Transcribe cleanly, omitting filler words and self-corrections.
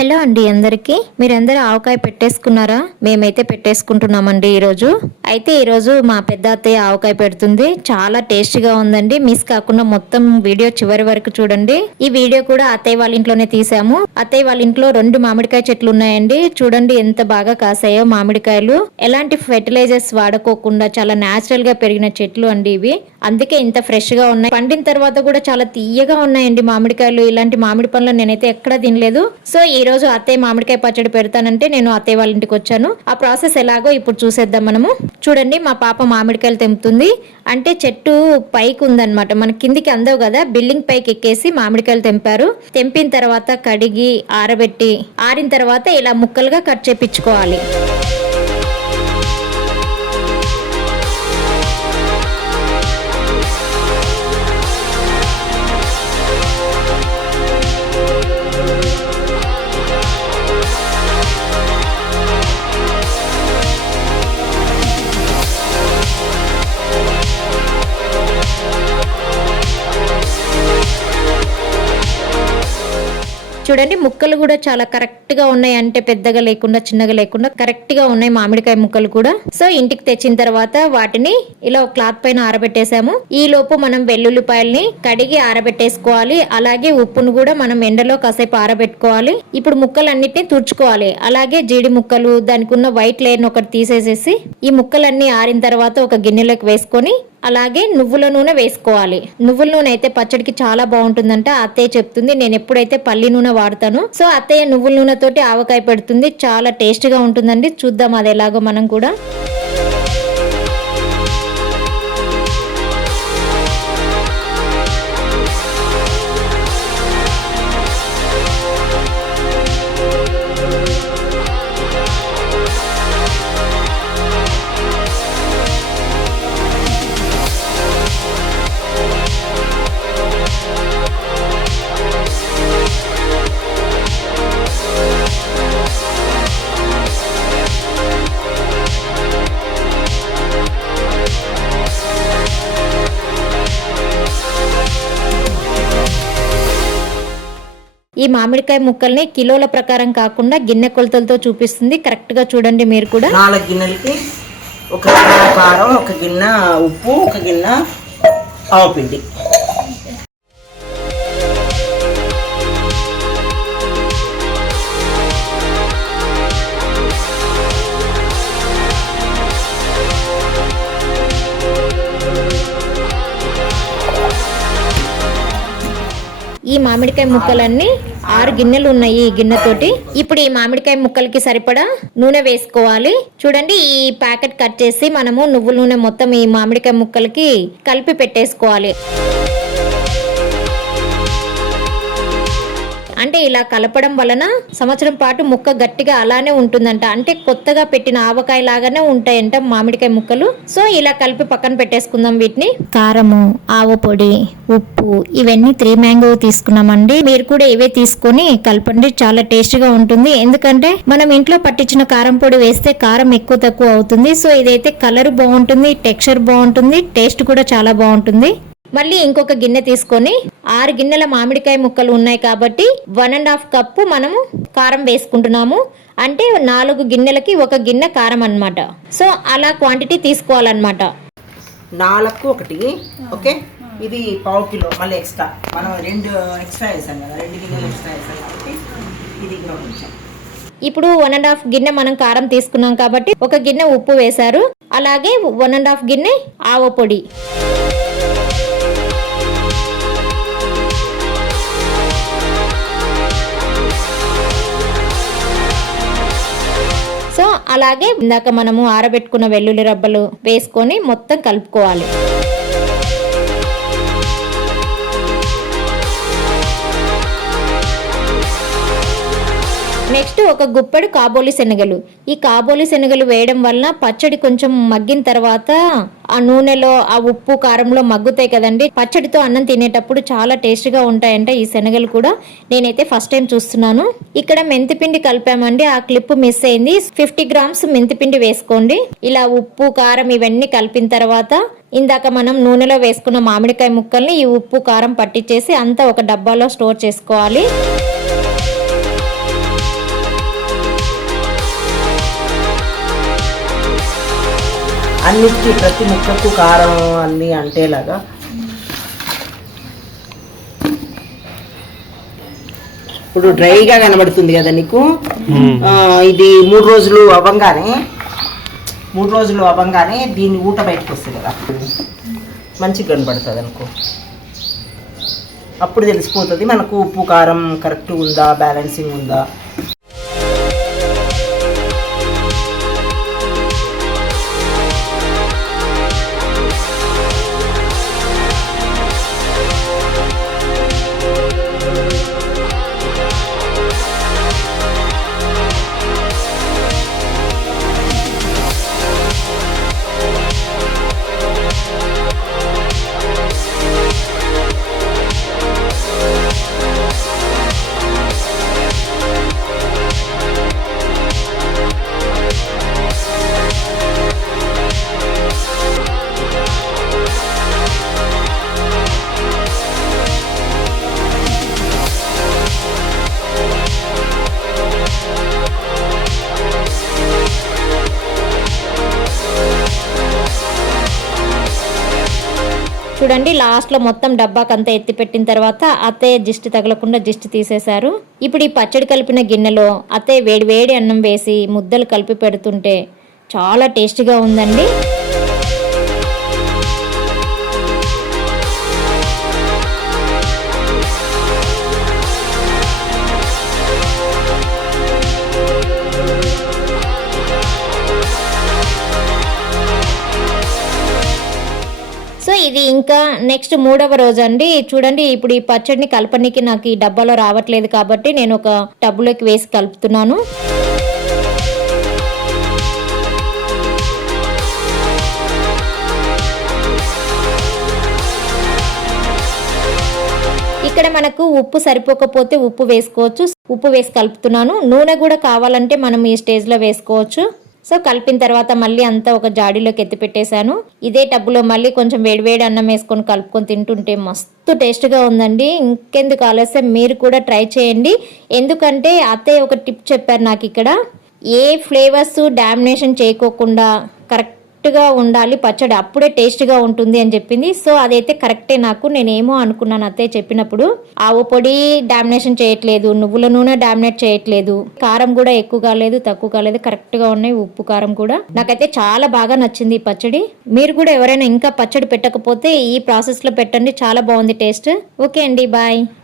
Hello అండి అందరికీ. మీరందరూ ఆవకాయ పెట్టేసుకున్నారా? మేమైతే పెట్టేసుకుంటున్నామండి ఈరోజు మా పెద్ద అత్తయ్య ఆవకాయ పెడుతుంది. చాలా టేస్టీగా ఉందండి. మిస్ కాకుండా మొత్తం వీడియో చివరి వరకు చూడండి. ఈ వీడియో కూడా అత్తయ్య వాళ్ళ ఇంట్లోనే తీసాము. అత్తయ్య వాళ్ళ ఇంట్లో 2 మామిడికాయ చెట్లు ఉన్నాయండి. చూడండి ఎంత బాగా కాసాయో మామిడికాయలు. ఎలాంటి ఫెర్టిలైజర్స్ వాడుకోకుండా చాలా న్యాచురల్ గా పెరిగిన చెట్లు అండి ఇవి. అందుకే ఇంత ఫ్రెష్ గా ఉన్నాయి. పండిన తర్వాత కూడా చాలా తీయగా ఉన్నాయండి మామిడికాయలు. ఇలాంటి మామిడి పండ్లు నేనైతే ఎక్కడా తినలేదు. సో ఈ రోజు అత్తయ్య మామిడికాయ పచ్చడి పెడతానంటే నేను అత్తయ్య వాళ్ళ ఇంటికి వచ్చాను. ఆ ప్రాసెస్ ఎలాగో ఇప్పుడు చూసేద్దాం మనము. చూడండి మా పాప మామిడికాయలు తెంపుతుంది. అంటే చెట్టు పైకి ఉందన్నమాట, మన కిందికి అందవు కదా, బిల్డింగ్ పైకి ఎక్కేసి మామిడికాయలు తెంపారు. తెంపిన తర్వాత కడిగి ఆరబెట్టి ఆరిన తర్వాత ఇలా ముక్కలుగా కట్ చేపించుకోవాలి. చూడండి ముక్కలు కూడా చాలా కరెక్ట్ గా ఉన్నాయి. అంటే పెద్దగా లేకుండా చిన్నగా లేకుండా కరెక్ట్ గా ఉన్నాయి మామిడికాయ ముక్కలు కూడా. సో ఇంటికి తెచ్చిన తర్వాత వాటిని ఇలా క్లాత్ పైన ఆరబెట్టేసాము. ఈ లోపు మనం వెల్లుల్లిపాయల్ని కడిగి ఆరబెట్టేసుకోవాలి. అలాగే ఉప్పును కూడా మనం ఎండలో కాసేపు ఆరబెట్టుకోవాలి. ఇప్పుడు ముక్కలన్నిటిని తుడుచుకోవాలి. అలాగే జీడి ముక్కలు, దానికి ఉన్న వైట్ లేయర్ ఒకటి తీసేసేసి ఈ ముక్కలన్నీ ఆరిన తర్వాత ఒక గిన్నెలోకి వేసుకొని అలాగే నువ్వుల నూనె వేసుకోవాలి. నువ్వుల నూనె అయితే పచ్చడికి చాలా బాగుంటుందంట. అత్తయ్య చెప్తుంది. నేను ఎప్పుడైతే పల్లి నూనె వాడతాను. సో అత్తయ్య నువ్వుల నూనె తోటి ఆవకాయ పెడుతుంది. చాలా టేస్ట్గా ఉంటుందండి. చూద్దాం అది ఎలాగో మనం కూడా. ఈ మామిడికాయ ముక్కల్ని కిలోల ప్రకారం కాకుండా గిన్నె కొలతలతో చూపిస్తుంది. కరెక్ట్ గా చూడండి మీరు కూడా. 4 గిన్నెలకి 1 గిన్నె కారం, 1 గిన్నె ఉప్పు, 1 గిన్నె ఆవపిండి. ఈ మామిడికాయ ముక్కలన్నీ 6 గిన్నెలు ఉన్నాయి ఈ గిన్నెతోటి. ఇప్పుడు ఈ మామిడికాయ ముక్కలకి సరిపడా నూనె వేసుకోవాలి. చూడండి ఈ ప్యాకెట్ కట్ చేసి మనము నువ్వుల నూనె మొత్తం ఈ మామిడికాయ ముక్కలకి కలిపి పెట్టేసుకోవాలి. అంటే ఇలా కలపడం వలన సంవత్సరం పాటు ముక్క గట్టిగా అలానే ఉంటుందంట. అంటే కొత్తగా పెట్టిన ఆవకాయ లాగానే ఉంటాయంట మామిడికాయ ముక్కలు. సో ఇలా కలిపి పక్కన పెట్టేసుకుందాం వీటిని. కారము, ఆవ పొడి, ఉప్పు ఇవన్నీ 3 మ్యాంగో తీసుకున్నామండి. మీరు కూడా ఇవే తీసుకొని కలపండి. చాలా టేస్టీగా ఉంటుంది. ఎందుకంటే మనం ఇంట్లో పట్టించిన కారం పొడి వేస్తే కారం ఎక్కువ తక్కువ అవుతుంది. సో ఇదైతే కలర్ బాగుంటుంది, టెక్స్చర్ బాగుంటుంది, టేస్ట్ కూడా చాలా బాగుంటుంది. మళ్ళీ ఇంకొక గిన్నె తీసుకొని 6 గిన్నెల మామిడికాయ ముక్కలు ఉన్నాయి కాబట్టి 1.5 కప్పు మనము కారం వేసుకుంటున్నాము. అంటే 4 గిన్నెలకి 1 గిన్నె కారం అన్నమాట. సో అలా క్వాంటిటీ తీసుకోవాలన్నమాట. 4కు 1. ఓకే, ఇది 1/2 కిలో మళ్ళీ ఎక్స్ట్రా. మనం 2 ఎక్స్ట్రా వేసాం కదా, 2 గిన్నెలు ఎక్స్ట్రా వేసాం కాబట్టి ఇది కొంచెం. ఇప్పుడు 1.5 గిన్నె మనం కారం తీసుకున్నాం కాబట్టి 1 గిన్నె ఉప్పు వేశారు. అలాగే 1.5 గిన్నె ఆవ పొడి. సో అలాగే ఇందాక మనము ఆరబెట్టుకున్న వెల్లుల్లి రబ్బలు వేసుకొని మొత్తం కలుపుకోవాలి. నెక్స్ట్ ఒక గుప్పెడు కాబోలి శనగలు. ఈ కాబోలి శనగలు వేయడం వలన పచ్చడి కొంచెం మగ్గిన తర్వాత ఆ నూనెలో ఆ ఉప్పు కారంలో మగ్గుతాయి కదండి. పచ్చడితో అన్నం తినేటప్పుడు చాలా టేస్ట్గా ఉంటాయంట ఈ శనగలు కూడా. నేనైతే ఫస్ట్ టైం చూస్తున్నాను. ఇక్కడ మెంతిపిండి కలిపామండి. ఆ క్లిప్ మిస్ అయింది. 50 గ్రామ్స్ మెంతిపిండి వేసుకోండి. ఇలా ఉప్పు కారం ఇవన్నీ కలిపిన తర్వాత ఇందాక మనం నూనెలో వేసుకున్న మామిడికాయ ముక్కల్ని ఈ ఉప్పు కారం పట్టించేసి అంతా ఒక డబ్బాలో స్టోర్ చేసుకోవాలి. అన్నిటికీ ప్రతి ముక్కకు కారం అన్నీ అంటేలాగా. ఇప్పుడు డ్రైగా కనబడుతుంది కదా నీకు. ఇది 3 రోజులు అవ్వంగానే దీన్ని ఊట బయటకు వస్తుంది కదా, మంచిగా కనబడుతుంది అనుకో. అప్పుడు తెలిసిపోతుంది మనకు ఉప్పు కారం కరెక్ట్ ఉందా, బ్యాలెన్సింగ్ ఉందా. చూడండి, లాస్ట్లో మొత్తం డబ్బాకంతా ఎత్తి పెట్టిన తర్వాత అత్తయ్య దిష్టి తగలకుండా దిష్టి తీసేశారు. ఇప్పుడు ఈ పచ్చడి కలిపిన గిన్నెలో అత్తయ్య వేడి వేడి అన్నం వేసి ముద్దలు కలిపి పెడుతుంటే చాలా టేస్టీగా ఉందండి. సో ఇది ఇంకా నెక్స్ట్ 3వ రోజు అండి. చూడండి, ఇప్పుడు ఈ పచ్చడిని కలపనికి నాకు ఈ డబ్బాలో రావట్లేదు కాబట్టి నేను ఒక టబ్లోకి వేసి కలుపుతున్నాను. ఇక్కడ మనకు ఉప్పు సరిపోకపోతే ఉప్పు వేసుకోవచ్చు. ఉప్పు వేసి కలుపుతున్నాను. నూనె కూడా కావాలంటే మనం ఈ స్టేజ్లో వేసుకోవచ్చు. సో కలిపిన తర్వాత మళ్ళీ అంతా ఒక జాడీలోకి ఎత్తి పెట్టేశాను. ఇదే టబ్బులో మళ్ళీ కొంచెం వేడివేడి అన్నం వేసుకొని కలుపుకొని తింటుంటే మస్తు టేస్ట్గా ఉందండి. ఇంకెందుకు ఆలస్యం, మీరు కూడా ట్రై చేయండి. ఎందుకంటే అత్తయ్య ఒక టిప్ చెప్పారు నాకు ఇక్కడ, ఏ ఫ్లేవర్స్ డామినేషన్ చేయకోకుండా కరెక్ట్గా ఉండాలి పచ్చడి, అప్పుడే టేస్ట్గా ఉంటుంది అని చెప్పింది. సో అదైతే కరెక్టే. నేనేమో అనుకున్నాను అత్తయ్య చెప్పినప్పుడు, ఆవు పొడి డామినేషన్ చేయట్లేదు, నువ్వుల నూనె డామినేట్ చేయట్లేదు, కారం కూడా ఎక్కువ కాలేదు తక్కువ కాలేదు, కరెక్ట్గా ఉన్నాయి ఉప్పు కారం కూడా. నాకైతే చాలా బాగా నచ్చింది ఈ పచ్చడి. మీరు కూడా ఎవరైనా ఇంకా పచ్చడి పెట్టకపోతే ఈ ప్రాసెస్లో పెట్టండి, చాలా బాగుంది టేస్ట్. ఓకే అండి, బాయ్.